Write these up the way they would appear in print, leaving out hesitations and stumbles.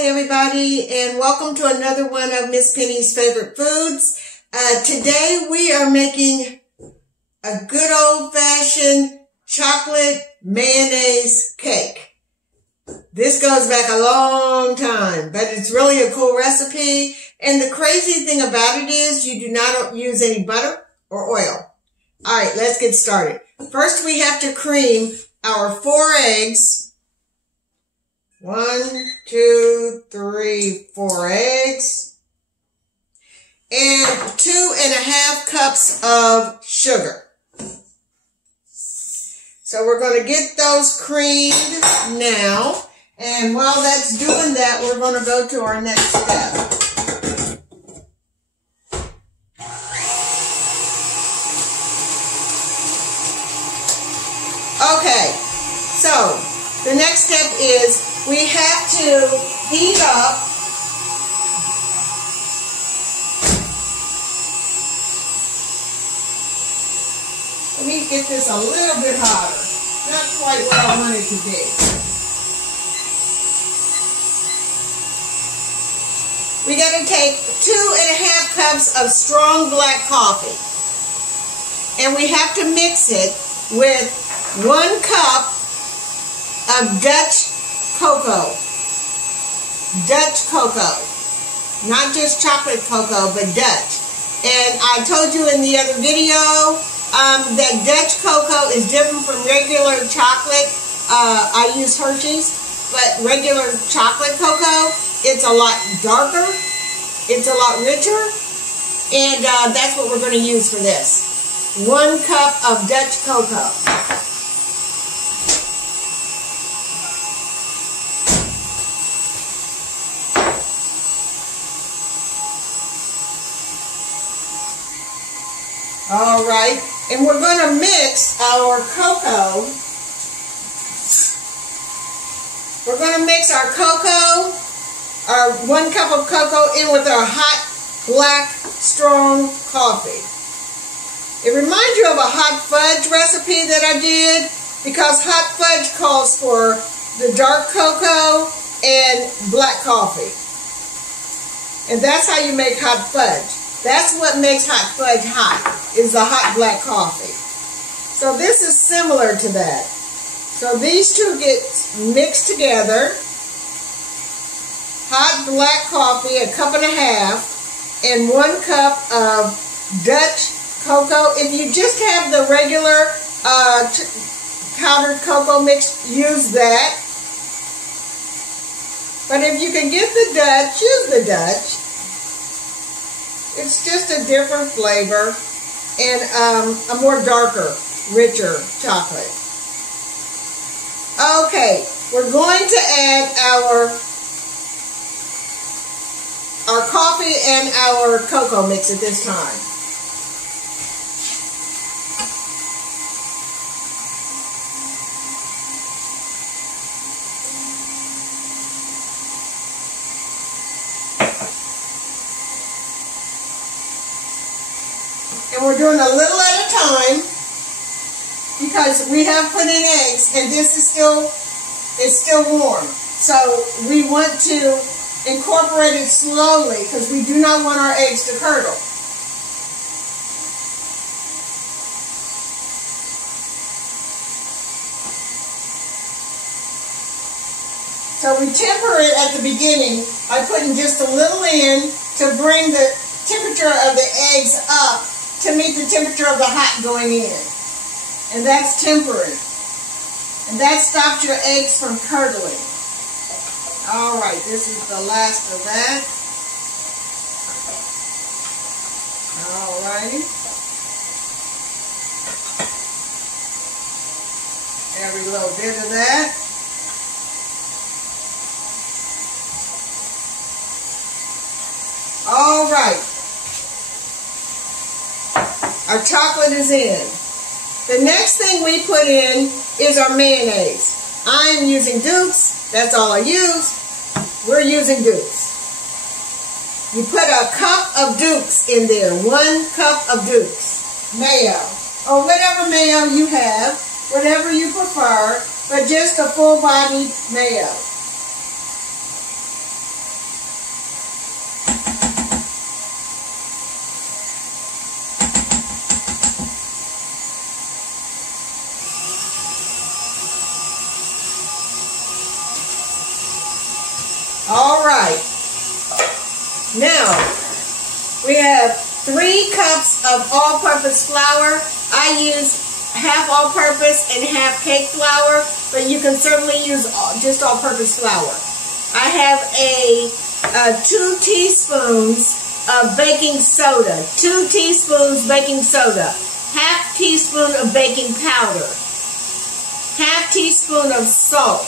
Hi everybody, and welcome to another one of Miss Penny's favorite foods. Today we are making a good old-fashioned chocolate mayonnaise cake. This goes back a long time, but it's really a cool recipe. And the crazy thing about it is you do not use any butter or oil. Alright, let's get started. First we have to cream our 4 eggs. 1, 2, 3, 4 eggs. And 2½ cups of sugar. So we're going to get those creamed now. And while that's doing that, we're going to go to our next step. Okay, so the next step is we have to heat up let me get this a little bit hotter. Not quite what I want it to be. We got to take 2½ cups of strong black coffee. And we have to mix it with 1 cup of Dutch cocoa. Dutch cocoa. Not just chocolate cocoa, but Dutch. And I told you in the other video that Dutch cocoa is different from regular chocolate. I use Hershey's, but regular chocolate cocoa, it's a lot darker. It's a lot richer. And that's what we're going to use for this. 1 cup of Dutch cocoa. All right, and we're going to mix our cocoa. We're going to mix our cocoa, our 1 cup of cocoa, in with our hot, black, strong coffee. It reminds you of a hot fudge recipe that I did, because hot fudge calls for the dark cocoa and black coffee. And that's how you make hot fudge. That's what makes hot fudge hot, is the hot black coffee. So this is similar to that. So these two get mixed together. Hot black coffee, 1.5 cups, and 1 cup of Dutch cocoa. If you just have the regular powdered cocoa mix, use that. But if you can get the Dutch, use the Dutch. It's just a different flavor and a more darker, richer chocolate. Okay, we're going to add our coffee and our cocoa mix at this time. And we're doing a little at a time because we have put in eggs and this is still warm. So we want to incorporate it slowly because we do not want our eggs to curdle. So we temper it at the beginning by putting just a little in to bring the temperature of the eggs up to meet the temperature of the hot going in. And that's tempering. And that stops your eggs from curdling. Alright, this is the last of that. Alrighty. Every little bit of that. Alright. Our chocolate is in. The next thing we put in is our mayonnaise. I am using Duke's. That's all I use. We're using Duke's. You put a cup of Duke's in there. 1 cup of Duke's. Mayo. Or whatever mayo you have. Whatever you prefer. But just a full-bodied mayo. All right. Now, we have 3 cups of all-purpose flour. I use half all-purpose and half cake flour, but you can certainly use just all-purpose flour. I have 2 teaspoons of baking soda, 2 teaspoons baking soda, half teaspoon of baking powder, half teaspoon of salt,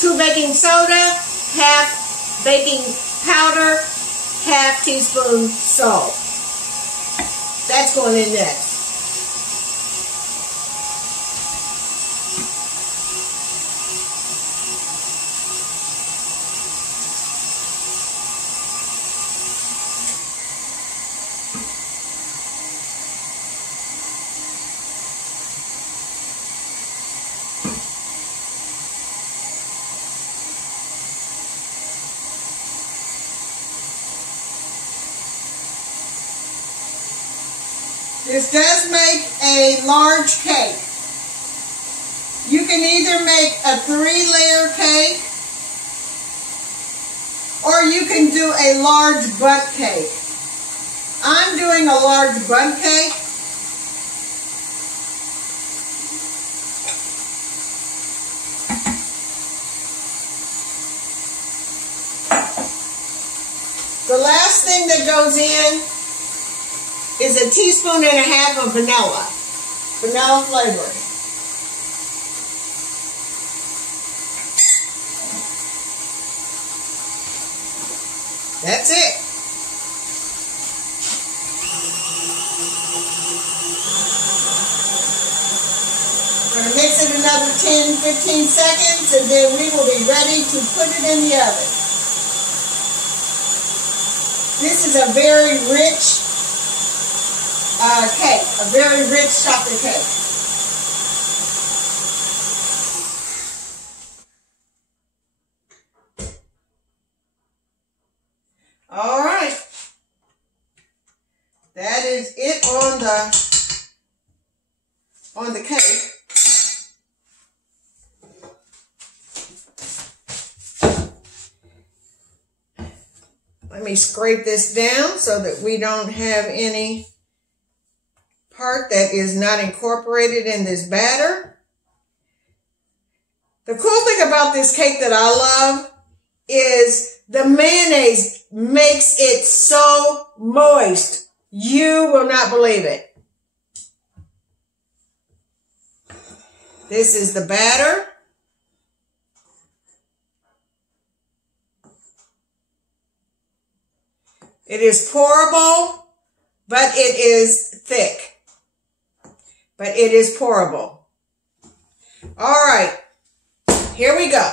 2 baking soda, half baking powder, half teaspoon salt. That's going in next. This does make a large cake. You can either make a 3-layer cake or you can do a large bundt cake. I'm doing a large bundt cake. The last thing that goes in is a teaspoon and a half of vanilla flavoring. That's it. We're going to mix it another 10-15 seconds and then we will be ready to put it in the oven. This is a very rich cake, a very rich chocolate cake. All right, that is it on the cake. Let me scrape this down so that we don't have any part that is not incorporated in this batter. The cool thing about this cake that I love is the mayonnaise makes it so moist. You will not believe it. This is the batter. It is pourable, but it is thick. But it is pourable. All right, here we go.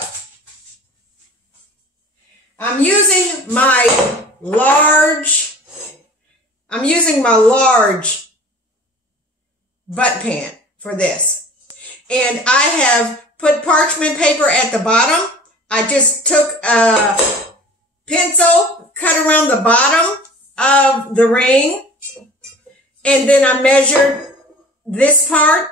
I'm using my large bundt pan for this. And I have put parchment paper at the bottom. I just took a pencil, cut around the bottom of the ring, and then I measured this part,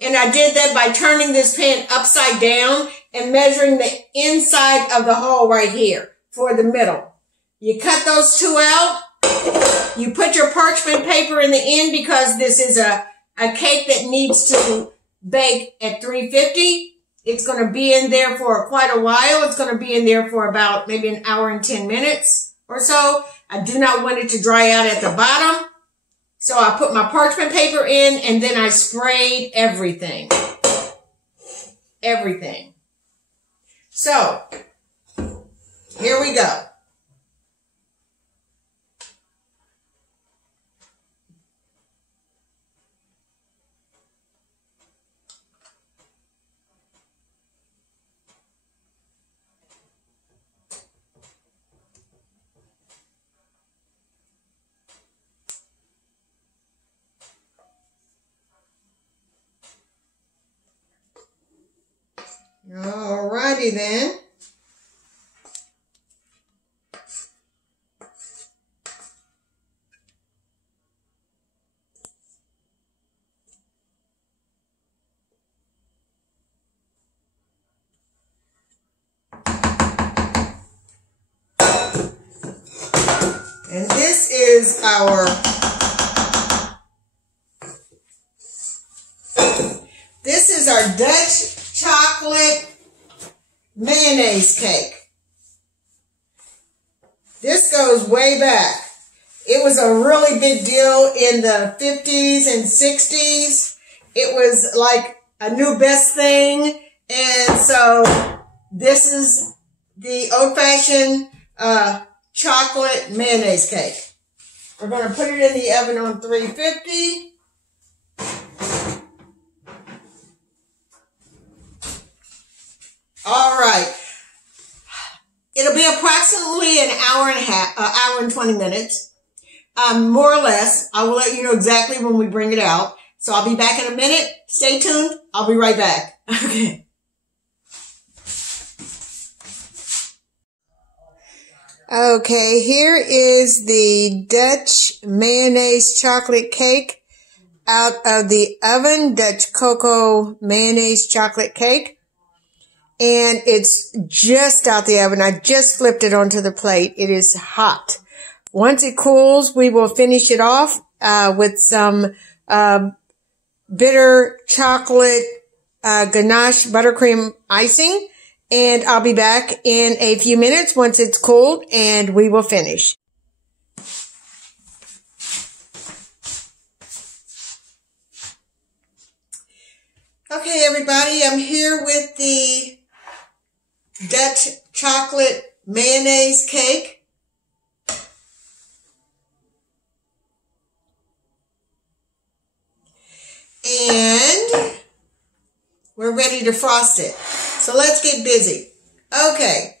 and I did that by turning this pan upside down and measuring the inside of the hole right here for the middle. You cut those 2 out. You put your parchment paper in the end because this is a cake that needs to bake at 350. It's going to be in there for quite a while. It's going to be in there for about maybe an hour and 10 minutes or so. I do not want it to dry out at the bottom. So I put my parchment paper in and then I sprayed everything. Everything. So, here we go. Alrighty then. our Dutch chocolate mayonnaise cake. This goes way back. It was a really big deal in the 50s and 60s. It was like a new best thing. And so this is the old-fashioned chocolate mayonnaise cake. We're going to put it in the oven on 350. All right. It'll be approximately an hour and a half, hour and 20 minutes, more or less. I will let you know exactly when we bring it out. So I'll be back in a minute. Stay tuned. I'll be right back. Okay. Okay, here is the Dutch mayonnaise chocolate cake out of the oven, Dutch cocoa mayonnaise chocolate cake. And it's just out the oven. I just flipped it onto the plate. It is hot. Once it cools, we will finish it off with some bitter chocolate ganache buttercream icing. And I'll be back in a few minutes once it's cooled, and we will finish. Okay, everybody, I'm here with the Dutch chocolate mayonnaise cake. And we're ready to frost it. So let's get busy. Okay.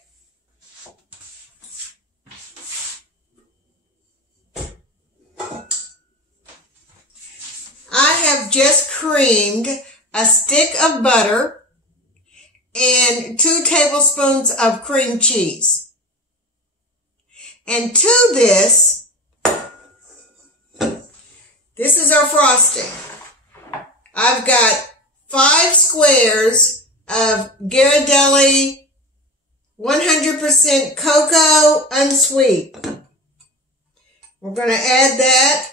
I have just creamed a stick of butter and 2 tablespoons of cream cheese. And to this is our frosting. I've got 5 squares of Ghirardelli 100% cocoa unsweet. We're going to add that.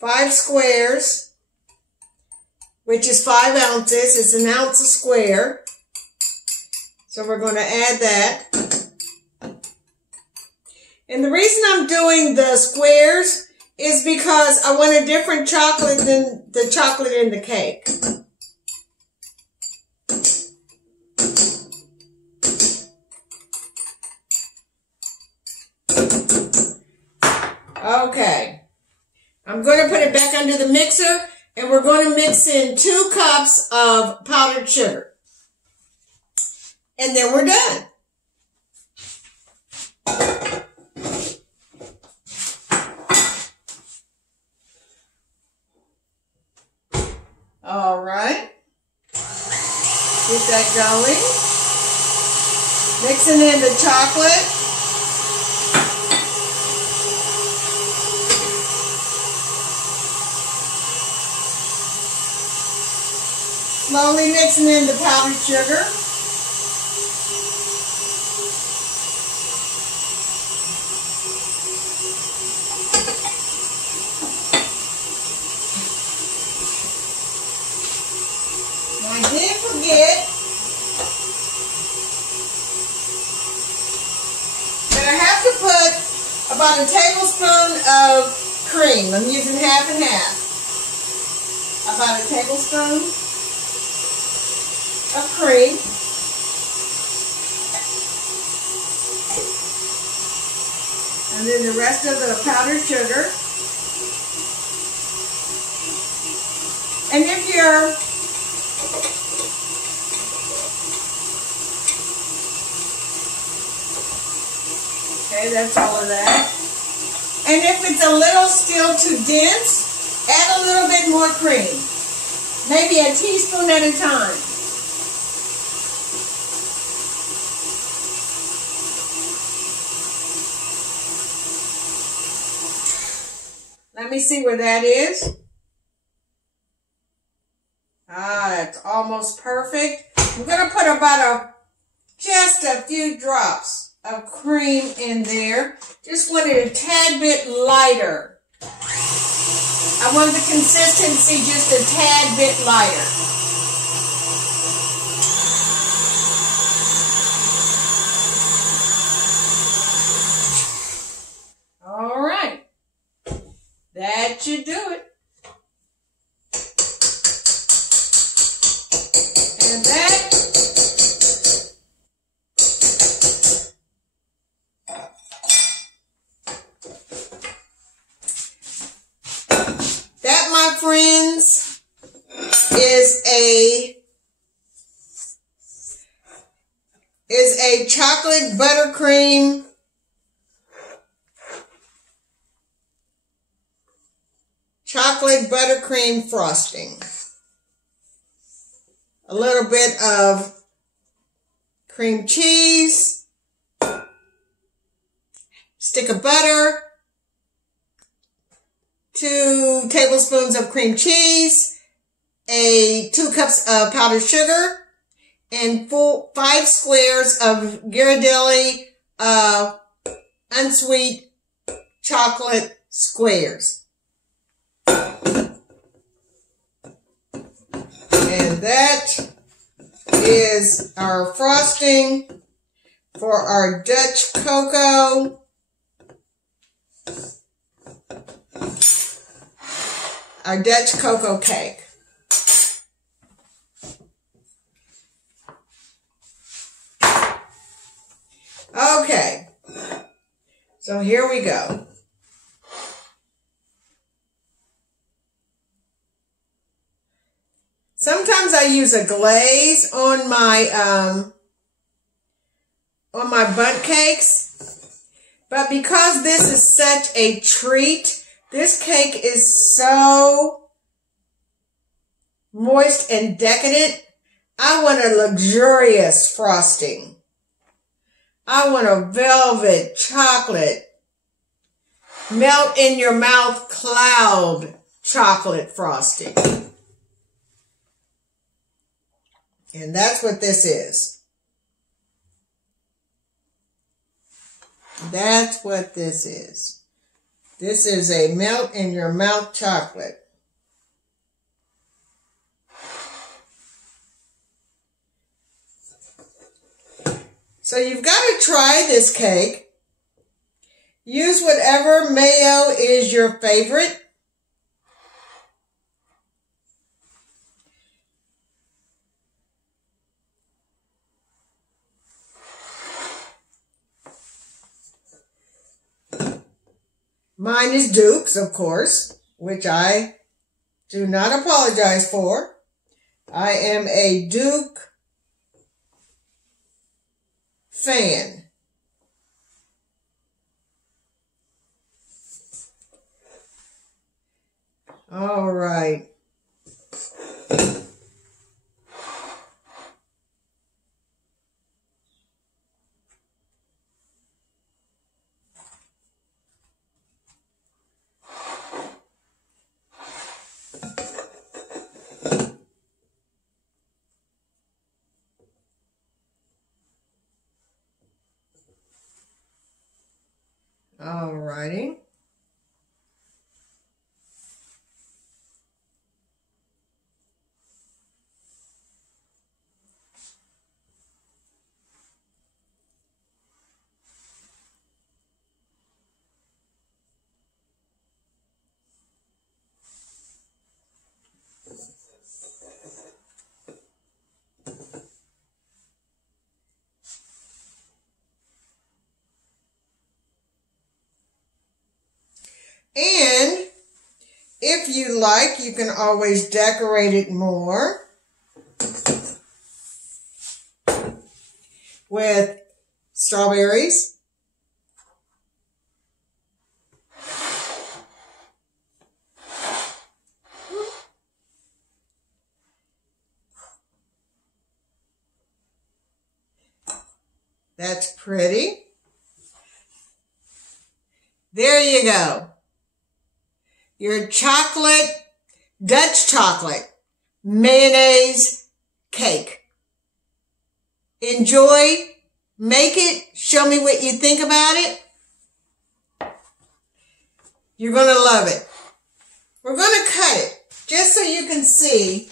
5 squares, which is 5 ounces. It's an ounce a square. So we're going to add that. And the reason I'm doing the squares is because I want a different chocolate than the chocolate in the cake. Okay, I'm going to put it back under the mixer, and we're going to mix in 2 cups of powdered sugar. And then we're done. All right, get that going. Mixing in the chocolate. Slowly mixing in the powdered sugar. I did forget that I have to put about a tablespoon of cream. I'm using half and half. About a tablespoon of cream. And then the rest of the powdered sugar. And if you're okay, that's all of that. And if it's a little still too dense, add a little bit more cream. Maybe a teaspoon at a time. Let me see where that is. It's almost perfect. I'm going to put about just a few drops of cream in there. Just want it a tad bit lighter. I want the consistency just a tad bit lighter. All right. That should do it. And that, my friends, is a chocolate buttercream frosting. A little bit of cream cheese, stick of butter, 2 tablespoons of cream cheese, 2 cups of powdered sugar, and 5 squares of Ghirardelli unsweet chocolate squares. And that is our frosting for our Dutch cocoa. Our Dutch cocoa cake. Okay, so here we go. Sometimes I use a glaze on my bundt cakes, but because this is such a treat, this cake is so moist and decadent. I want a luxurious frosting. I want a velvet chocolate, melt in your mouth cloud chocolate frosting. And that's what this is. That's what this is. This is a melt in your mouth chocolate. So you've got to try this cake. Use whatever mayo is your favorite. Mine is Duke's, of course, which I do not apologize for. I am a Duke fan. All right. Alrighty. And if you like, you can always decorate it more with strawberries. That's pretty. There you go. Your chocolate, Dutch chocolate, mayonnaise cake. Enjoy Make it. Show me what you think about it. You're going to love it. We're going to cut it just so you can see.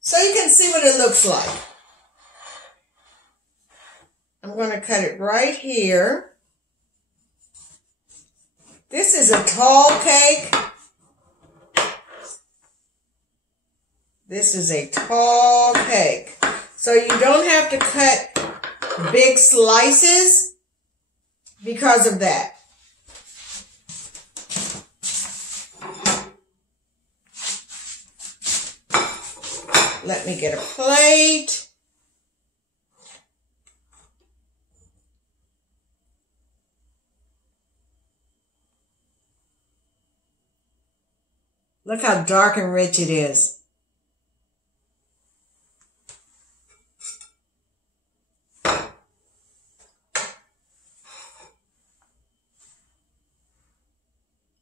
So you can see what it looks like. I'm going to cut it right here. This is a tall cake. This is a tall cake. So you don't have to cut big slices because of that. Let me get a plate. Look how dark and rich it is.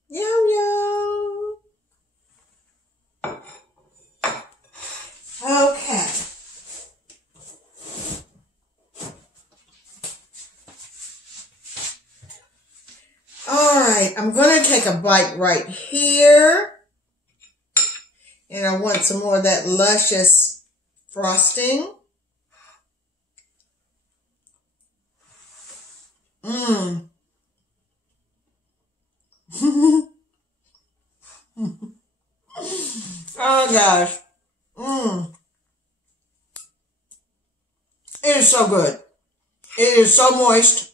Yum, yum. Okay. All right, I'm going to take a bite right here. And I want some more of that luscious frosting. Mmm. Oh gosh. Mmm. It is so good. It is so moist.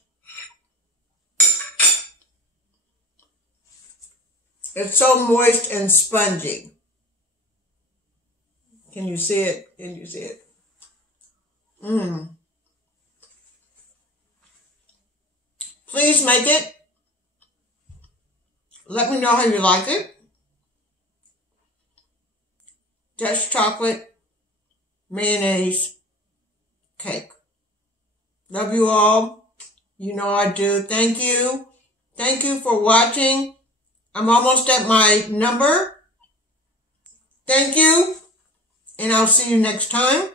It's so moist and spongy. Can you see it? Can you see it? Mmm. Please make it. Let me know how you like it. Dutch chocolate, mayonnaise, cake. Love you all. You know I do. Thank you. Thank you for watching. I'm almost at my number. Thank you. And I'll see you next time.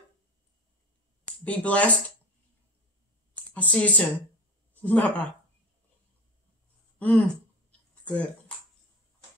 Be blessed. I'll see you soon. Bye-bye. Good.